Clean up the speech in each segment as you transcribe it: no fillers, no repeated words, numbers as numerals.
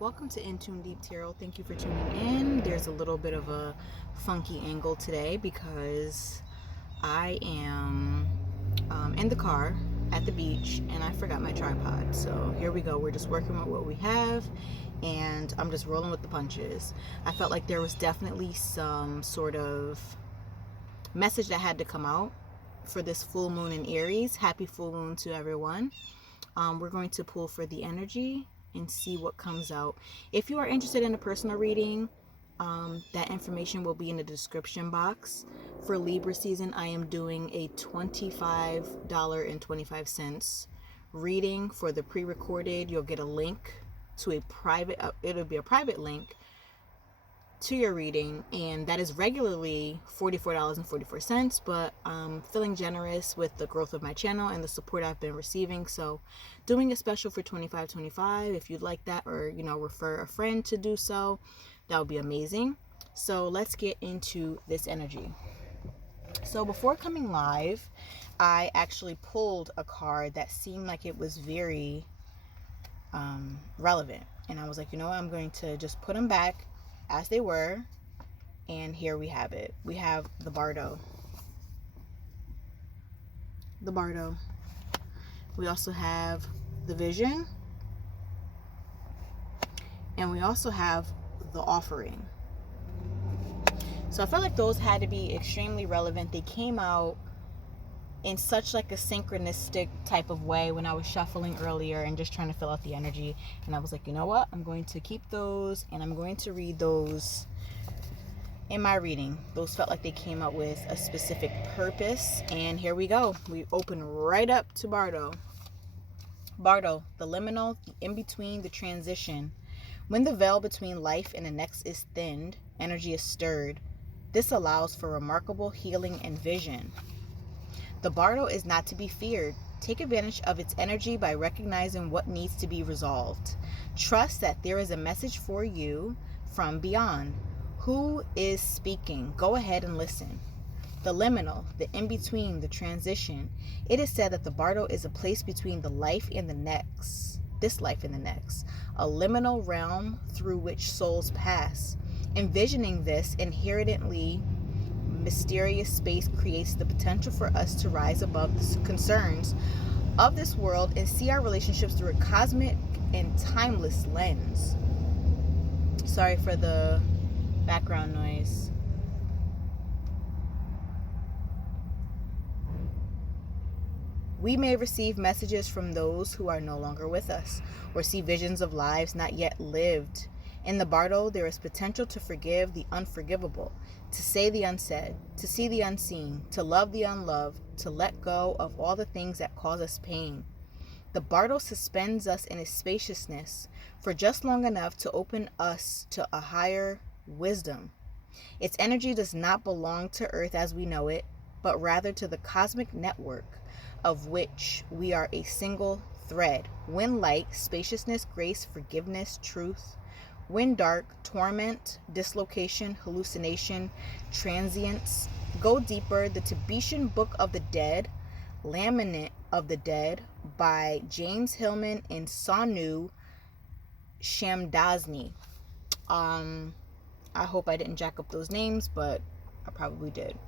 Welcome to In Tune Deep Tarot. Thank you for tuning in. There's a little bit of a funky angle today because I am in the car at the beach and I forgot my tripod. So here we go. We're just working with what we have and I'm just rolling with the punches. I felt like there was definitely some sort of message that had to come out for this full moon in Aries. Happy full moon to everyone. We're going to pull for the energy and see what comes out. If you are interested in a personal reading, that information will be in the description box. For Libra season, I am doing a $25.25 reading for the pre-recorded. You'll get a link to a private, it'll be a private link to your reading, and that is regularly $44.44, but I'm feeling generous with the growth of my channel and the support I've been receiving, so doing a special for $25.25. If you'd like that, or refer a friend to do so, that would be amazing. So let's get into this energy. So before coming live, I actually pulled a card that seemed like it was very relevant, and I was like, I'm going to just put them back as they were, and here we have it. We have the Bardo. We also have the Vision, and we also have the Offering. So I felt like those had to be extremely relevant. They came out in such like a synchronistic type of way when I was shuffling earlier and just trying to fill out the energy, and I was like, you know what, I'm going to keep those and I'm going to read those in my reading. Those felt like they came out with a specific purpose, and here we go. We open right up to Bardo. The liminal, the in-between, the transition. When the veil between life and the next is thinned, energy is stirred. This allows for remarkable healing and vision. The Bardo is not to be feared. Take advantage of its energy by recognizing what needs to be resolved. Trust that there is a message for you from beyond. Who is speaking? Go ahead and listen. The liminal, the in-between, the transition. It is said that the Bardo is a place between the life and the next. This life and the next. A liminal realm through which souls pass. Envisioning this inherently mysterious space creates the potential for us to rise above the concerns of this world and see our relationships through a cosmic and timeless lens. Sorry for the background noise. We may receive messages from those who are no longer with us, or see visions of lives not yet lived. In the Bardo, there is potential to forgive the unforgivable, to say the unsaid, to see the unseen, to love the unloved, to let go of all the things that cause us pain. The Bardo suspends us in its spaciousness for just long enough to open us to a higher wisdom. Its energy does not belong to Earth as we know it, but rather to the cosmic network of which we are a single thread. When light, spaciousness, grace, forgiveness, truth. When dark, torment, dislocation, hallucination, transience. Go deeper. The Tibetan Book of the Dead, Laminate of the Dead by James Hillman and Sonu Shamdasani. I hope I didn't jack up those names, but I probably did.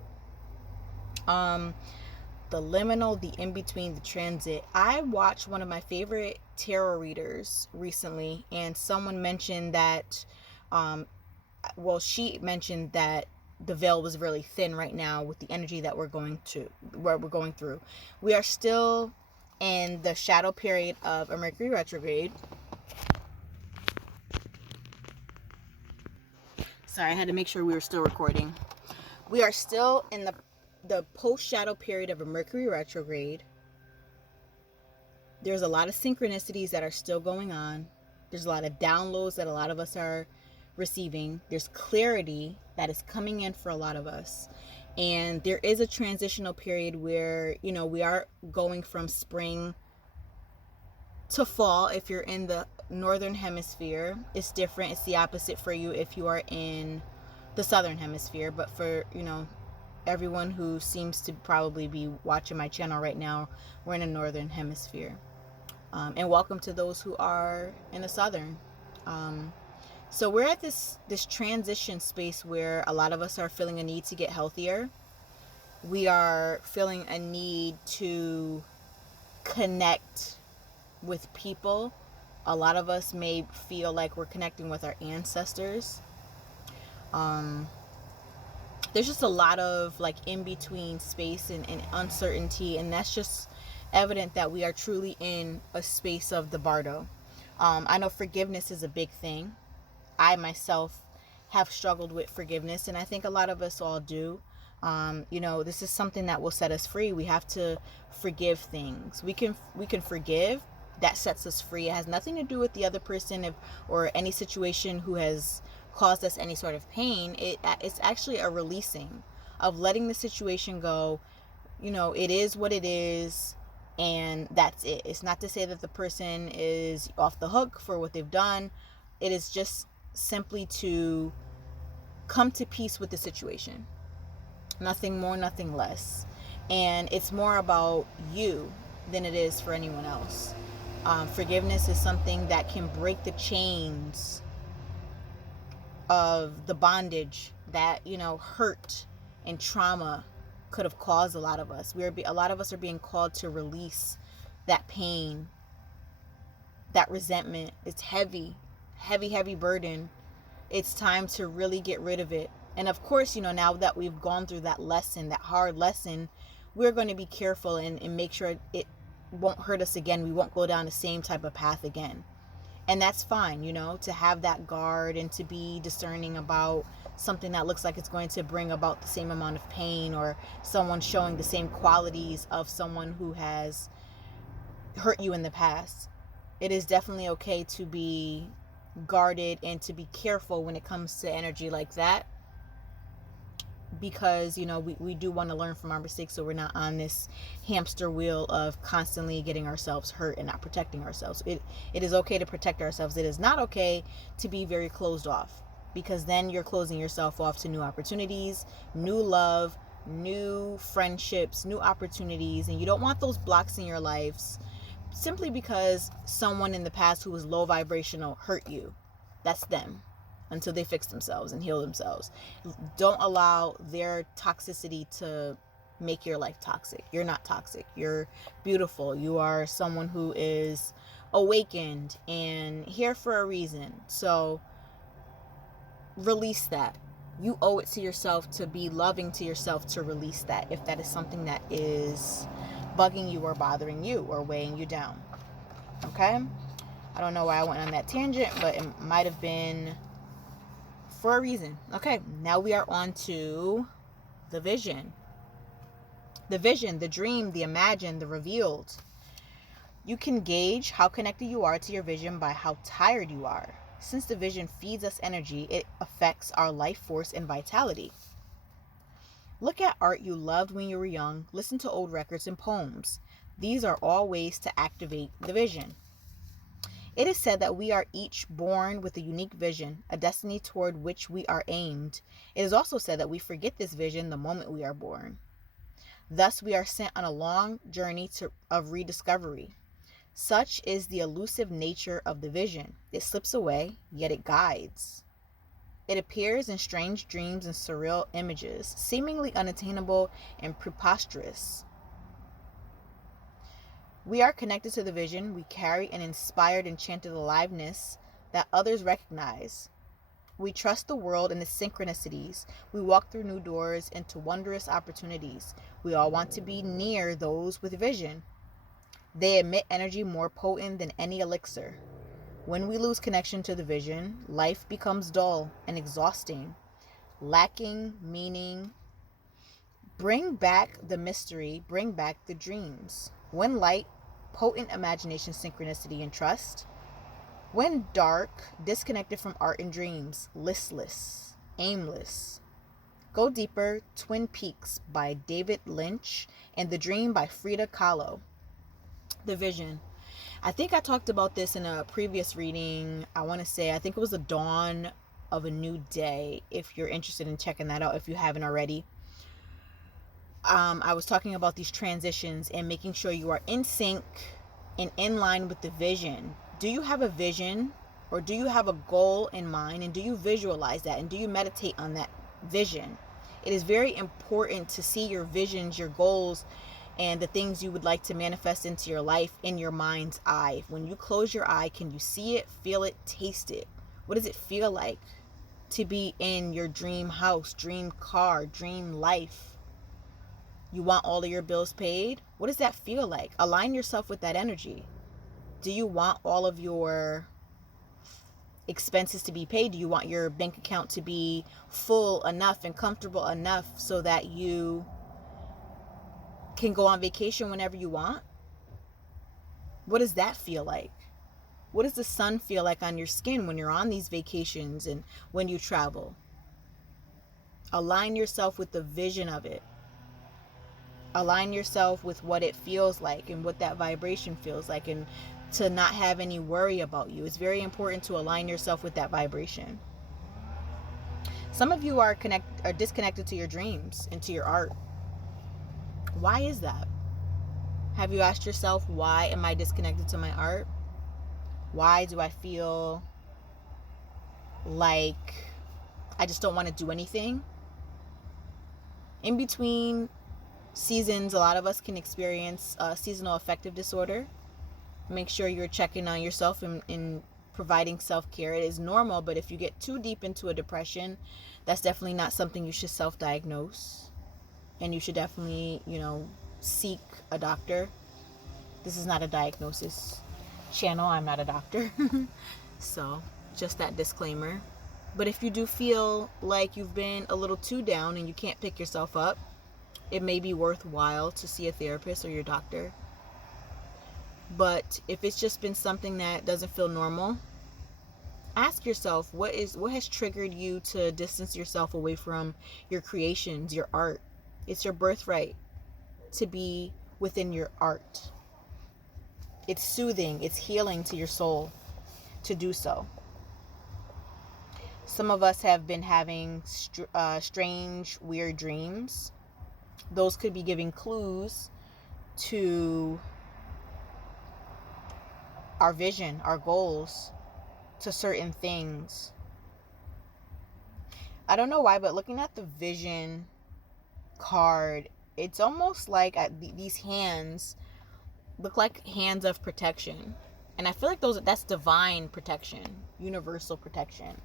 The liminal, the in-between, the transit. I watched one of my favorite tarot readers recently, and someone mentioned that, she mentioned that the veil was really thin right now with the energy that we're going through. We are still in the shadow period of a Mercury retrograde. Sorry, I had to make sure we were still recording. We are still in the post-shadow period of a Mercury retrograde. There's a lot of synchronicities that are still going on. There's a lot of downloads that a lot of us are receiving. There's clarity that is coming in for a lot of us. And there is a transitional period where, we are going from spring to fall. If you're in the northern hemisphere, it's different. It's the opposite for you if you are in the southern hemisphere. But for, everyone who seems to probably be watching my channel right now, we're in the northern hemisphere. And welcome to those who are in the southern. So we're at this transition space where a lot of us are feeling a need to get healthier. We are feeling a need to connect with people. A lot of us may feel like we're connecting with our ancestors. There's just a lot of like in between space and uncertainty, and that's just evident that we are truly in a space of the bardo. I know forgiveness is a big thing. I myself have struggled with forgiveness, and I think a lot of us all do. This is something that will set us free. We have to forgive things. We can forgive. That sets us free. It has nothing to do with the other person or any situation who has caused us any sort of pain. It's actually a releasing of letting the situation go. It is what it is, and that's it. It's not to say that the person is off the hook for what they've done. It is just simply to come to peace with the situation. Nothing more, nothing less. And it's more about you than it is for anyone else. Forgiveness is something that can break the chains of the bondage that, hurt and trauma could have caused a lot of us. A lot of us are being called to release that pain, that resentment. It's heavy, heavy, heavy burden. It's time to really get rid of it. And of course, now that we've gone through that lesson, that hard lesson, we're going to be careful and make sure it won't hurt us again. We won't go down the same type of path again. And that's fine, to have that guard and to be discerning about something that looks like it's going to bring about the same amount of pain, or someone showing the same qualities of someone who has hurt you in the past. It is definitely okay to be guarded and to be careful when it comes to energy like that, because we do want to learn from our mistakes, so we're not on this hamster wheel of constantly getting ourselves hurt and not protecting ourselves. It is okay to protect ourselves. It is not okay to be very closed off, because then you're closing yourself off to new opportunities, new love, new friendships, new opportunities, and you don't want those blocks in your lives simply because someone in the past who was low vibrational hurt you. That's them, until they fix themselves and heal themselves. Don't allow their toxicity to make your life toxic. You're not toxic. You're beautiful. You are someone who is awakened and here for a reason. So release that. You owe it to yourself to be loving to yourself, to release that if that is something that is bugging you or bothering you or weighing you down. Okay? I don't know why I went on that tangent, but it might have been for a reason. Okay, now we are on to the vision. The vision, the dream, the imagined, the revealed. You can gauge how connected you are to your vision by how tired you are. Since the vision feeds us energy, it affects our life force and vitality. Look at art you loved when you were young. Listen to old records and poems. These are all ways to activate the vision. It is said that we are each born with a unique vision, a destiny toward which we are aimed. It is also said that we forget this vision the moment we are born. Thus, we are sent on a long journey of rediscovery. Such is the elusive nature of the vision. It slips away, yet it guides. It appears in strange dreams and surreal images, seemingly unattainable and preposterous. We are connected to the vision. We carry an inspired, enchanted aliveness that others recognize. We trust the world and its synchronicities. We walk through new doors into wondrous opportunities. We all want to be near those with vision. They emit energy more potent than any elixir. When we lose connection to the vision, life becomes dull and exhausting, lacking meaning. Bring back the mystery, bring back the dreams. When light, potent imagination, synchronicity, and trust. When dark, disconnected from art and dreams, listless, aimless. Go deeper, Twin Peaks by David Lynch and The Dream by Frida Kahlo. The vision. I think I talked about this in a previous reading. I think it was the dawn of a new day, if you're interested in checking that out, if you haven't already. I was talking about these transitions and making sure you are in sync and in line with the vision. Do you have a vision Or do you have a goal in mind, and do you visualize that, and do you meditate on that vision? It is very important to see your visions, your goals, and the things you would like to manifest into your life in your mind's eye. When you close your eye, can you see it, feel it, taste it? What does it feel like to be in your dream house, dream car, dream life? You want all of your bills paid? What does that feel like? Align yourself with that energy. Do you want all of your expenses to be paid? Do you want your bank account to be full enough and comfortable enough so that you can go on vacation whenever you want? What does that feel like? What does the sun feel like on your skin when you're on these vacations and when you travel? Align yourself with the vision of it. Align yourself with what it feels like and what that vibration feels like, and to not have any worry about you. It's very important to align yourself with that vibration. Some of you are disconnected to your dreams and to your art. Why is that? Have you asked yourself, why am I disconnected to my art? Why do I feel like I just don't want to do anything? In between seasons, a lot of us can experience seasonal affective disorder. Make sure you're checking on yourself and providing self-care. It is normal, but if you get too deep into a depression, that's definitely not something you should self-diagnose. And you should definitely, seek a doctor. This is not a diagnosis channel. I'm not a doctor. So, just that disclaimer. But if you do feel like you've been a little too down and you can't pick yourself up, it may be worthwhile to see a therapist or your doctor. But if it's just been something that doesn't feel normal, ask yourself, what has triggered you to distance yourself away from your creations, your art? It's your birthright to be within your art. It's soothing, it's healing to your soul to do so. Some of us have been having strange, weird dreams. Those could be giving clues to our vision, our goals, to certain things. I don't know why, but looking at the vision card, it's almost like these hands look like hands of protection. And I feel like that's divine protection, universal protection.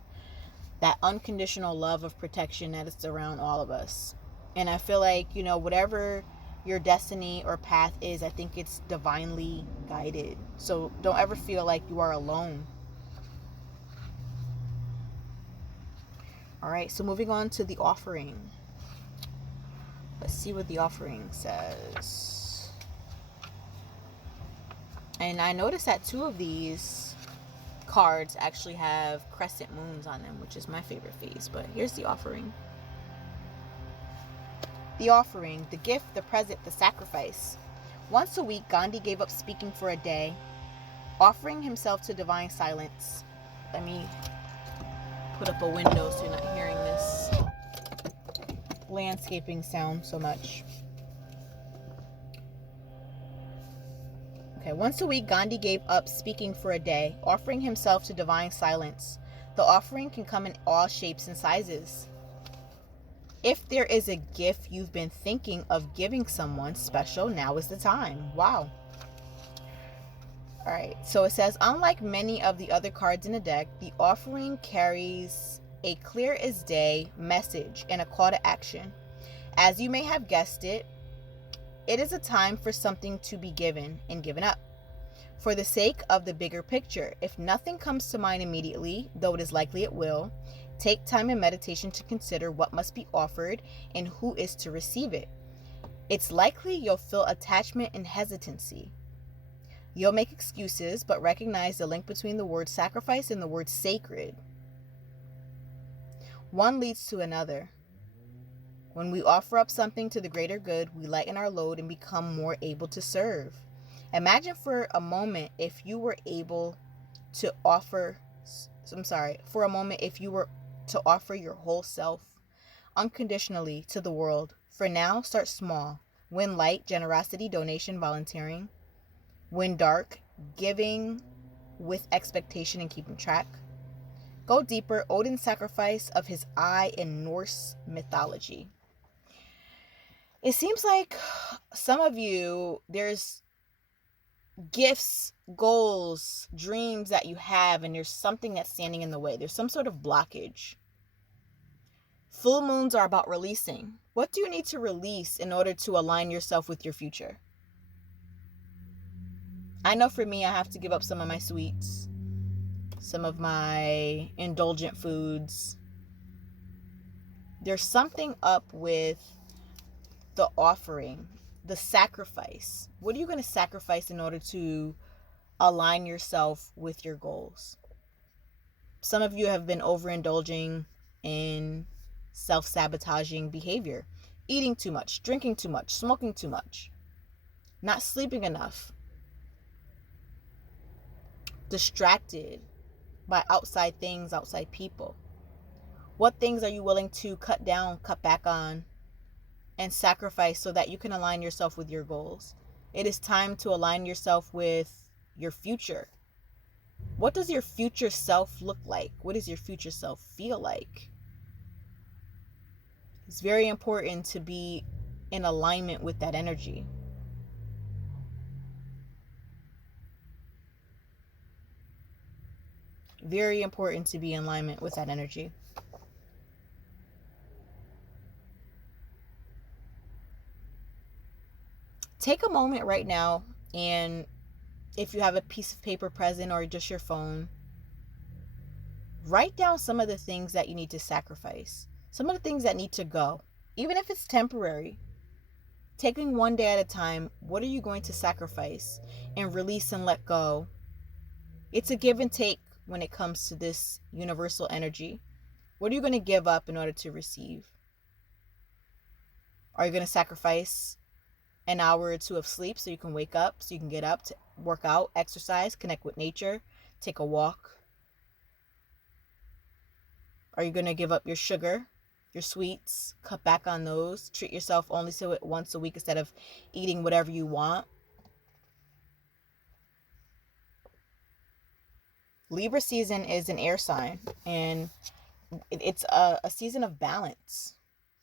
That unconditional love of protection that is around all of us. And I feel like, whatever your destiny or path is, I think it's divinely guided. So don't ever feel like you are alone. All right, so moving on to the offering. Let's see what the offering says. And I noticed that 2 of these cards actually have crescent moons on them, which is my favorite phase. But here's the offering. The offering, the gift, the present, the sacrifice. Once a week, Gandhi gave up speaking for a day, offering himself to divine silence. Let me put up a window so you're not hearing this landscaping sound so much. Okay, once a week, Gandhi gave up speaking for a day, offering himself to divine silence. The offering can come in all shapes and sizes. If there is a gift you've been thinking of giving someone special, now is the time. Wow. All right, so it says, unlike many of the other cards in the deck, the offering carries a clear as day message and a call to action. As you may have guessed it is a time for something to be given and given up. For the sake of the bigger picture, if nothing comes to mind immediately, though it is likely it will, take time in meditation to consider what must be offered and who is to receive it. It's likely you'll feel attachment and hesitancy. You'll make excuses, but recognize the link between the word sacrifice and the word sacred. One leads to another. When we offer up something to the greater good, we lighten our load and become more able to serve. Imagine for a moment if you were to offer your whole self unconditionally to the world. For now, start small. When light, generosity, donation, volunteering. When dark, giving with expectation and keeping track. Go deeper. Odin's sacrifice of his eye in Norse mythology. It seems like some of you, there's gifts, goals, dreams that you have, and there's something that's standing in the way. There's some sort of blockage. Full moons are about releasing. What do you need to release in order to align yourself with your future? I know for me, I have to give up some of my sweets, some of my indulgent foods. There's something up with the offering, the sacrifice. What are you going to sacrifice in order to align yourself with your goals? Some of you have been overindulging in self-sabotaging behavior, eating too much, drinking too much, smoking too much, not sleeping enough, distracted by outside things, outside people. What things are you willing to cut down, cut back on, and sacrifice so that you can align yourself with your goals? It is time to align yourself with your future. What does your future self look like? What does your future self feel like? It's very important to be in alignment with that energy. Very important to be in alignment with that energy. Take a moment right now, and if you have a piece of paper present or just your phone, write down some of the things that you need to sacrifice, some of the things that need to go, even if it's temporary. Taking one day at a time, what are you going to sacrifice and release and let go? It's a give and take when it comes to this universal energy. What are you going to give up in order to receive? Are you going to sacrifice an hour or two of sleep so you can wake up, so you can get up to work out, exercise, connect with nature, take a walk? Are you going to give up your sugar, your sweets, cut back on those, treat yourself only to it once a week instead of eating whatever you want? Libra season is an air sign, and it's a season of balance.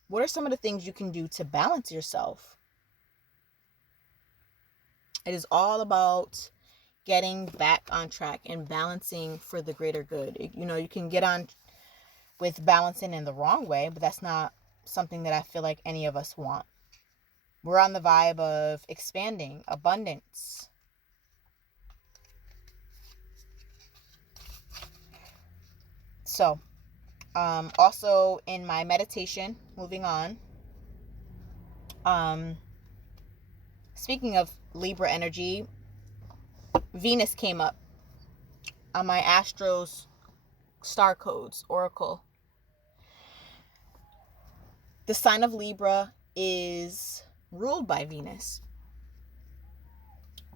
What are some of the things you can do to balance yourself? It is all about getting back on track and balancing for the greater good. You can get on with balancing in the wrong way, but that's not something that I feel like any of us want. We're on the vibe of expanding, abundance. So, also in my meditation, moving on, speaking of Libra energy, Venus came up on my Astro's star codes oracle. The sign of Libra is ruled by Venus.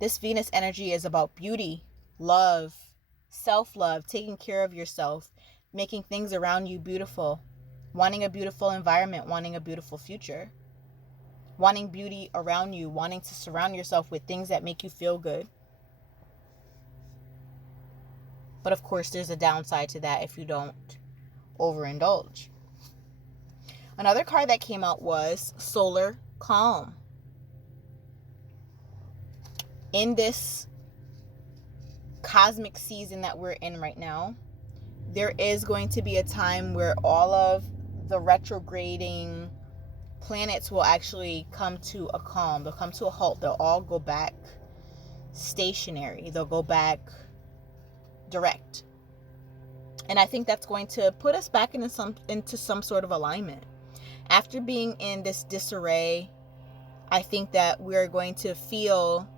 This Venus energy is about beauty, love, self-love, taking care of yourself, making things around you beautiful, wanting a beautiful environment, wanting a beautiful future, wanting beauty around you, wanting to surround yourself with things that make you feel good. But of course, there's a downside to that if you don't overindulge. Another card that came out was Solar Calm. In this cosmic season that we're in right now, there is going to be a time where all of the retrograding planets will actually come to a calm. They'll come to a halt. They'll all go back stationary. They'll go back direct. And I think that's going to put us back into some sort of alignment. After being in this disarray, I think that we're going to feel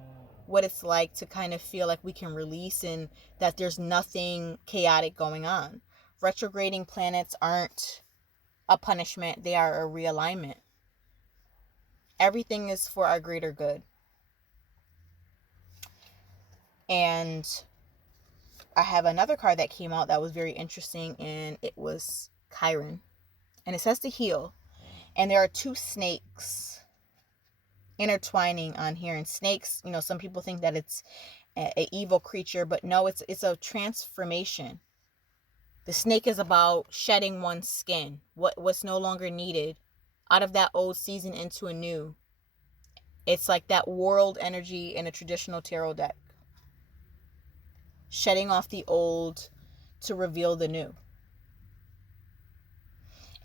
what it's like to kind of feel like we can release and that there's nothing chaotic going on. Retrograding planets aren't a punishment. They are a realignment. Everything is for our greater good. And I have another card that came out that was very interesting, and it was Chiron. And it says to heal. And there are two snakes intertwining on here. And snakes, some people think that it's a evil creature, but no, it's a transformation. The snake is about shedding one's skin, what's no longer needed, out of that old season into a new. It's like that world energy in a traditional tarot deck. Shedding off the old to reveal the new.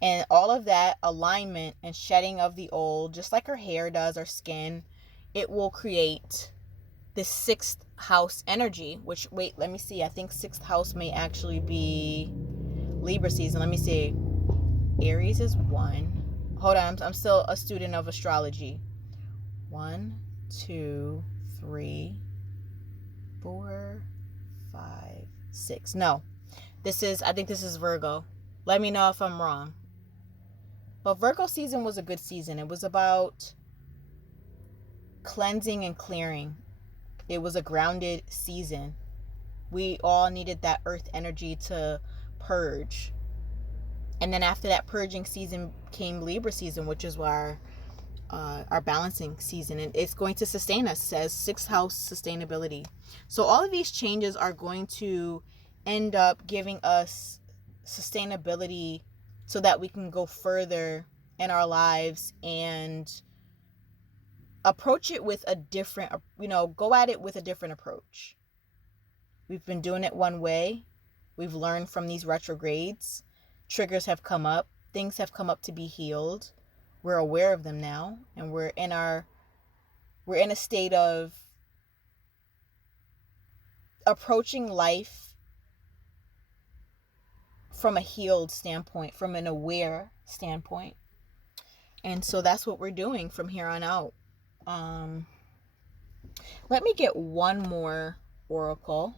And all of that alignment and shedding of the old, just like our hair does, our skin, it will create this 6th house energy, which, wait, let me see. I think 6th house may actually be Libra season. Let me see. Aries is 1. Hold on, I'm still a student of astrology. 1, 2, 3, 4, 5, 6. No, I think this is Virgo. Let me know if I'm wrong. But Virgo season was a good season. It was about cleansing and clearing. It was a grounded season. We all needed that earth energy to purge. And then after that purging season came Libra season, which is our balancing season. And it's going to sustain us, says 6th house sustainability. So all of these changes are going to end up giving us sustainability so that we can go further in our lives and approach it with a different, go at it with a different approach. We've been doing it one way. We've learned from these retrogrades. Triggers have come up. Things have come up to be healed. We're aware of them now, and we're in a state of approaching life from a healed standpoint, from an aware standpoint. And so that's what we're doing from here on out. Let me get one more oracle.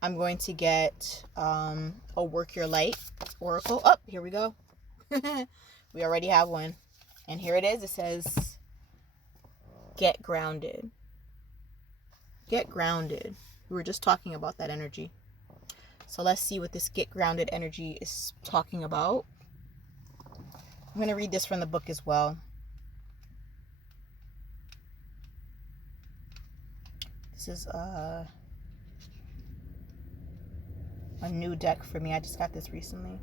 I'm going to get a Work Your Light oracle. Oh, here we go. We already have one. And here it is. It says, get grounded. Get grounded. We were just talking about that energy. So let's see what this get grounded energy is talking about. I'm going to read this from the book as well. This is a new deck for me. I just got this recently.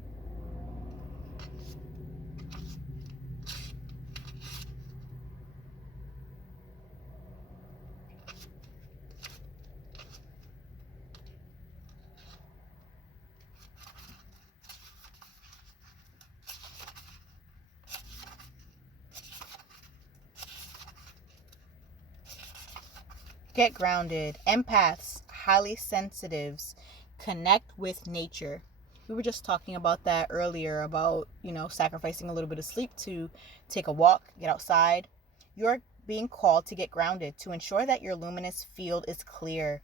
Get grounded. Empaths, highly sensitives, connect with nature. We were just talking about that earlier, about, sacrificing a little bit of sleep to take a walk, get outside. You're being called to get grounded, to ensure that your luminous field is clear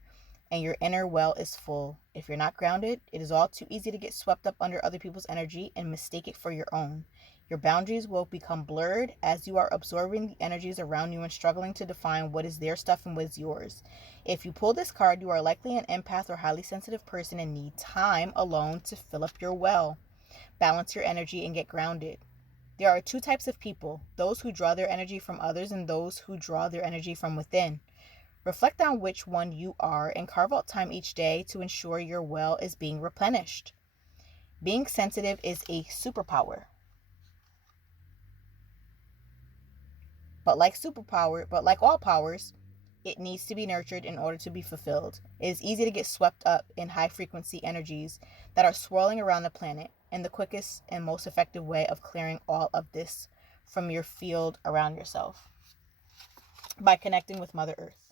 and your inner well is full. If you're not grounded, it is all too easy to get swept up under other people's energy and mistake it for your own. Your boundaries will become blurred as you are absorbing the energies around you and struggling to define what is their stuff and what is yours. If you pull this card, you are likely an empath or highly sensitive person and need time alone to fill up your well. Balance your energy and get grounded. There are 2 types of people, those who draw their energy from others and those who draw their energy from within. Reflect on which one you are and carve out time each day to ensure your well is being replenished. Being sensitive is a superpower. But like all powers, it needs to be nurtured in order to be fulfilled. It is easy to get swept up in high frequency energies that are swirling around the planet, and the quickest and most effective way of clearing all of this from your field around yourself, by connecting with Mother Earth.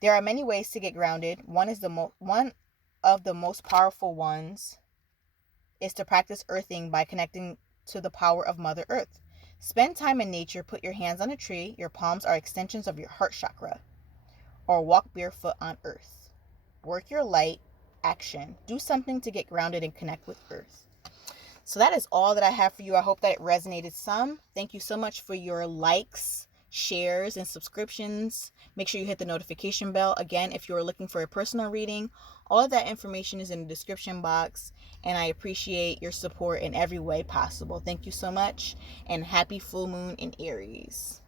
There are many ways to get grounded. One of the most powerful ones is to practice earthing by connecting to the power of Mother Earth. Spend time in nature. Put your hands on a tree. Your palms are extensions of your heart chakra. Or walk barefoot on earth. Work your light. Action. Do something to get grounded and connect with Earth. So that is all that I have for you. I hope that it resonated some. Thank you so much for your likes, shares, and subscriptions. Make sure you hit the notification bell. Again, if you are looking for a personal reading, all of that information is in the description box, and I appreciate your support in every way possible. Thank you so much, and happy full moon in Aries.